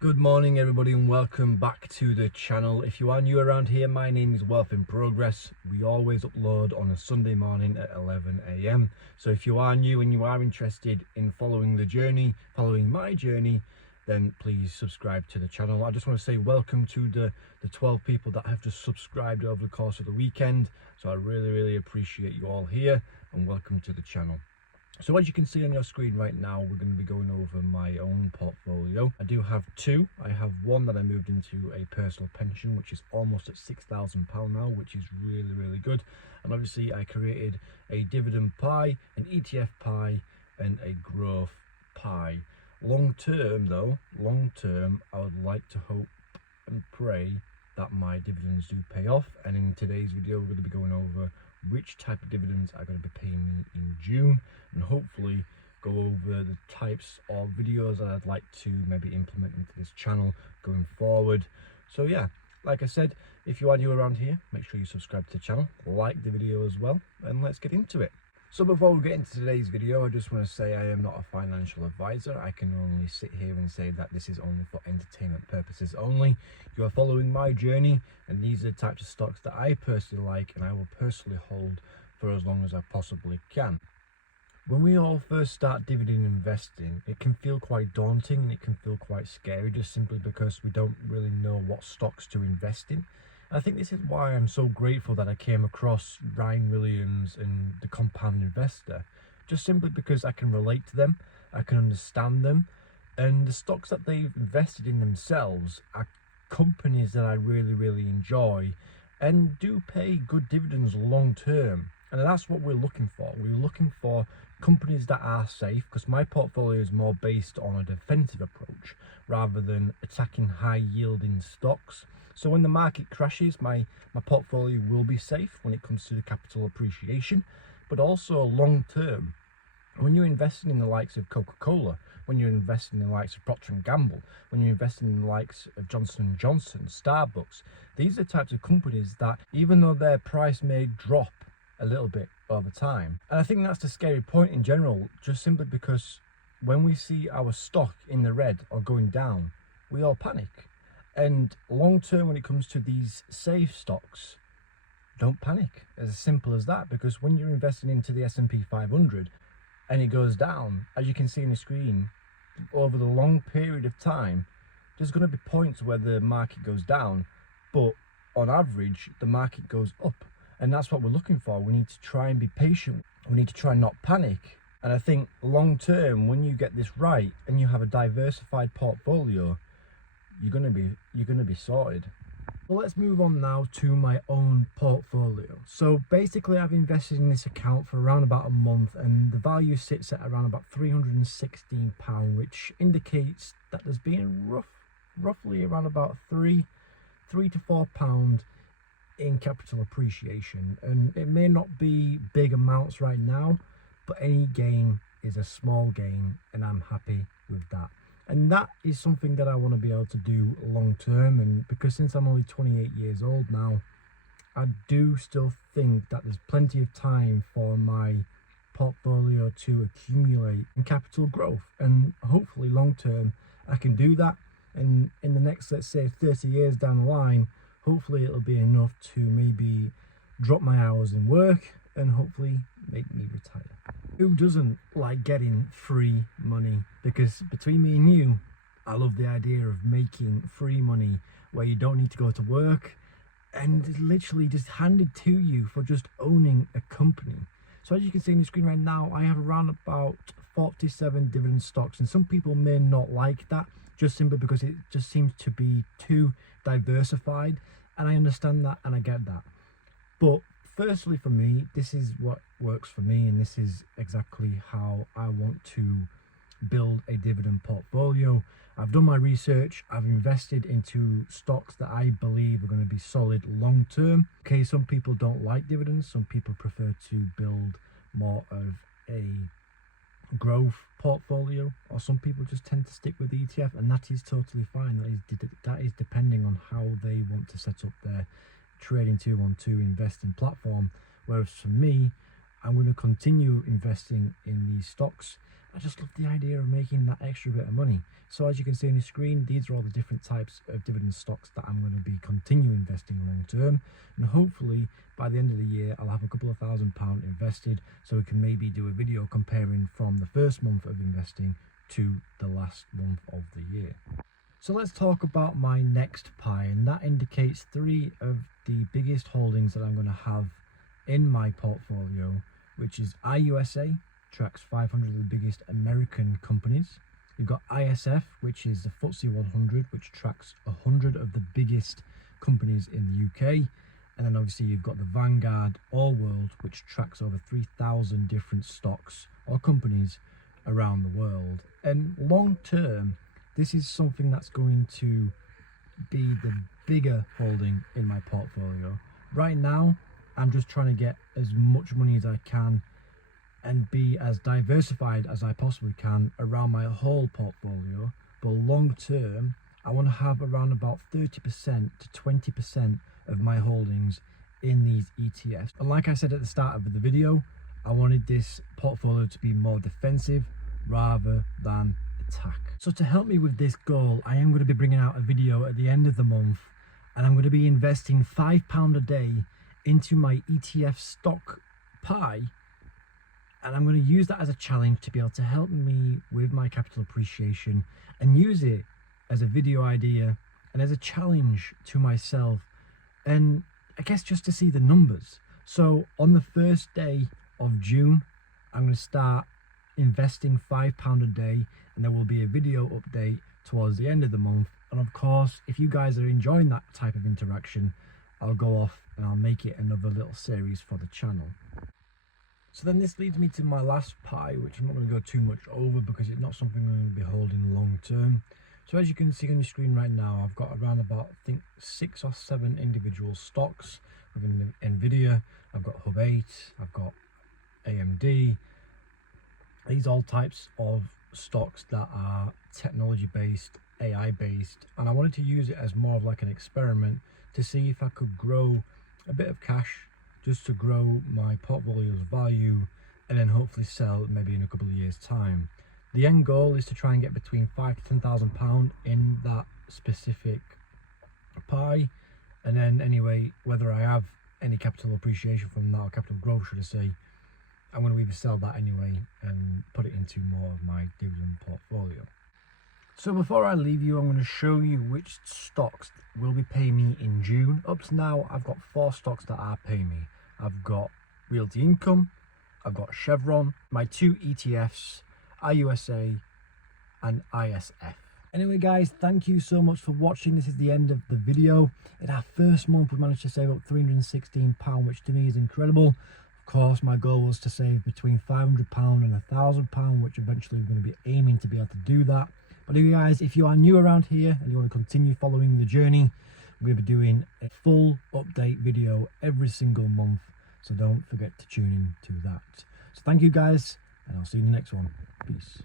Good morning everybody and welcome back to the channel. If you are new around here, my name is Wealth in Progress. We always upload on a Sunday morning at 11 AM. So if you are new and you are interested in following my journey, then please subscribe to the channel. I just want to say welcome to the 12 people that have just subscribed over the course of the weekend. So I really appreciate you all here and welcome to the channel. So as you can see on your screen right now, we're going to be going over my own portfolio. I do have two. I have one that I moved into a personal pension, which is almost at £6,000 now, which is really good. And obviously I created a dividend pie, an ETF pie, and a growth pie. Long term, I would like to hope and pray that my dividends do pay off. And in today's video, we're going to be going over which type of dividends are going to be paying me in June, and hopefully go over the types of videos that I'd like to maybe implement into this channel going forward. So yeah, like I said, if you are new around here, make sure you subscribe to the channel, like the video as well, and let's get into it. So before we get into today's video, I just want to say I am not a financial advisor. I can only sit here and say that this is only for entertainment purposes only. You are following my journey, and these are the types of stocks that I personally like and I will personally hold for as long as I possibly can. When we all first start dividend investing, it can feel quite daunting and it can feel quite scary, just simply because we don't really know what stocks to invest in. I think this is why I'm so grateful that I came across Ryan Williams and the Compound Investor, just simply because I can relate to them, I can understand them, and the stocks that they've invested in themselves are companies that I really enjoy and do pay good dividends long term. And that's what we're looking for. We're looking for companies that are safe, because my portfolio is more based on a defensive approach rather than attacking high yielding stocks. So when the market crashes, my portfolio will be safe when it comes to the capital appreciation, but also long term. When you're investing in the likes of Coca-Cola, when you're investing in the likes of Procter & Gamble, when you're investing in the likes of Johnson & Johnson, Starbucks, these are the types of companies that, even though their price may drop a little bit over time, and I think that's the scary point in general, just simply because when we see our stock in the red or going down, we all panic. And long term, when it comes to these safe stocks, don't panic. As simple as that, because when you're investing into the S&P 500 and it goes down, as you can see on the screen, over the long period of time, there's going to be points where the market goes down, but on average the market goes up. And that's what we're looking for. We need to try and be patient. We need to try and not panic. And I think long term, when you get this right and you have a diversified portfolio, you're gonna be sorted. Well, let's move on now to my own portfolio. So basically, I've invested in this account for around about a month, and the value sits at around about £316, which indicates that there's been roughly around about £3 to £4 in capital appreciation. And it may not be big amounts right now, but any gain is a small gain, and I'm happy with that. And that is something that I want to be able to do long term. And because since I'm only 28 years old now, I do still think that there's plenty of time for my portfolio to accumulate in capital growth. And hopefully long term, I can do that. And in the next, let's say 30 years down the line, hopefully it'll be enough to maybe drop my hours in work and hopefully make me retire. Who doesn't like getting free money? Because between me and you, I love the idea of making free money where you don't need to go to work and it's literally just handed to you for just owning a company. So as you can see on the screen right now, I have around about 47 dividend stocks, and some people may not like that just simply because it just seems to be too diversified, and I understand that and I get that. But firstly, for me, this is what works for me, and this is exactly how I want to build a dividend portfolio. I've done my research, I've invested into stocks that I believe are going to be solid long term. Okay, some people don't like dividends, some people prefer to build more of a growth portfolio, or some people just tend to stick with ETF, and that is totally fine. That is depending on how they want to set up their trading 212 investing platform. Whereas for me, I'm going to continue investing in these stocks. I just love the idea of making that extra bit of money. So as you can see on your screen, these are all the different types of dividend stocks that I'm going to be continue investing long term. And hopefully by the end of the year, I'll have a couple of £1,000 invested, so we can maybe do a video comparing from the first month of investing to the last month of the year. So let's talk about my next pie, and that indicates 3 of the biggest holdings that I'm going to have in my portfolio, which is IUSA, tracks 500 of the biggest American companies. You've got ISF, which is the FTSE 100, which tracks 100 of the biggest companies in the UK. And then obviously you've got the Vanguard All World, which tracks over 3,000 different stocks or companies around the world. And long term, this is something that's going to be the bigger holding in my portfolio. Right now, I'm just trying to get as much money as I can and be as diversified as I possibly can around my whole portfolio. But long term, I want to have around about 30% to 20% of my holdings in these ETFs. And like I said at the start of the video, I wanted this portfolio to be more defensive rather than attack. So to help me with this goal, I am going to be bringing out a video at the end of the month, and I'm going to be investing £5 a day into my ETF stock pie, and I'm going to use that as a challenge to be able to help me with my capital appreciation, and use it as a video idea and as a challenge to myself, and I guess just to see the numbers. So on the first day of June, I'm going to start investing £5 a day, and there will be a video update towards the end of the month. And of course, if you guys are enjoying that type of interaction, I'll go off and I'll make it another little series for the channel. So then this leads me to my last pie, which I'm not going to go too much over because it's not something I'm going to be holding long term. So as you can see on your screen right now, I've got around about, I think, 6 or 7 individual stocks. I've got Nvidia, I've got Hub 8, I've got AMD. These are all types of stocks that are technology based, AI based, and I wanted to use it as more of like an experiment to see if I could grow a bit of cash, just to grow my portfolio's value, and then hopefully sell maybe in a couple of years time. The end goal is to try and get between £5,000 to £10,000 in that specific pie, and then anyway, whether I have any capital appreciation from that, or capital growth should I say, I'm going to either sell that anyway and put it into more of my dividend portfolio. So before I leave you, I'm going to show you which stocks will be paying me in June. Up to now, I've got 4 stocks that are paying me. I've got Realty Income, I've got Chevron, my 2 ETFs, IUSA and ISF. Anyway guys, thank you so much for watching. This is the end of the video. In our first month, we managed to save up £316, which to me is incredible. Of course, my goal was to save between £500 and £1,000, which eventually we're going to be aiming to be able to do that. But anyway guys, if you are new around here and you want to continue following the journey, we're going to be doing a full update video every single month, so don't forget to tune in to that. So thank you guys, and I'll see you in the next one. Peace.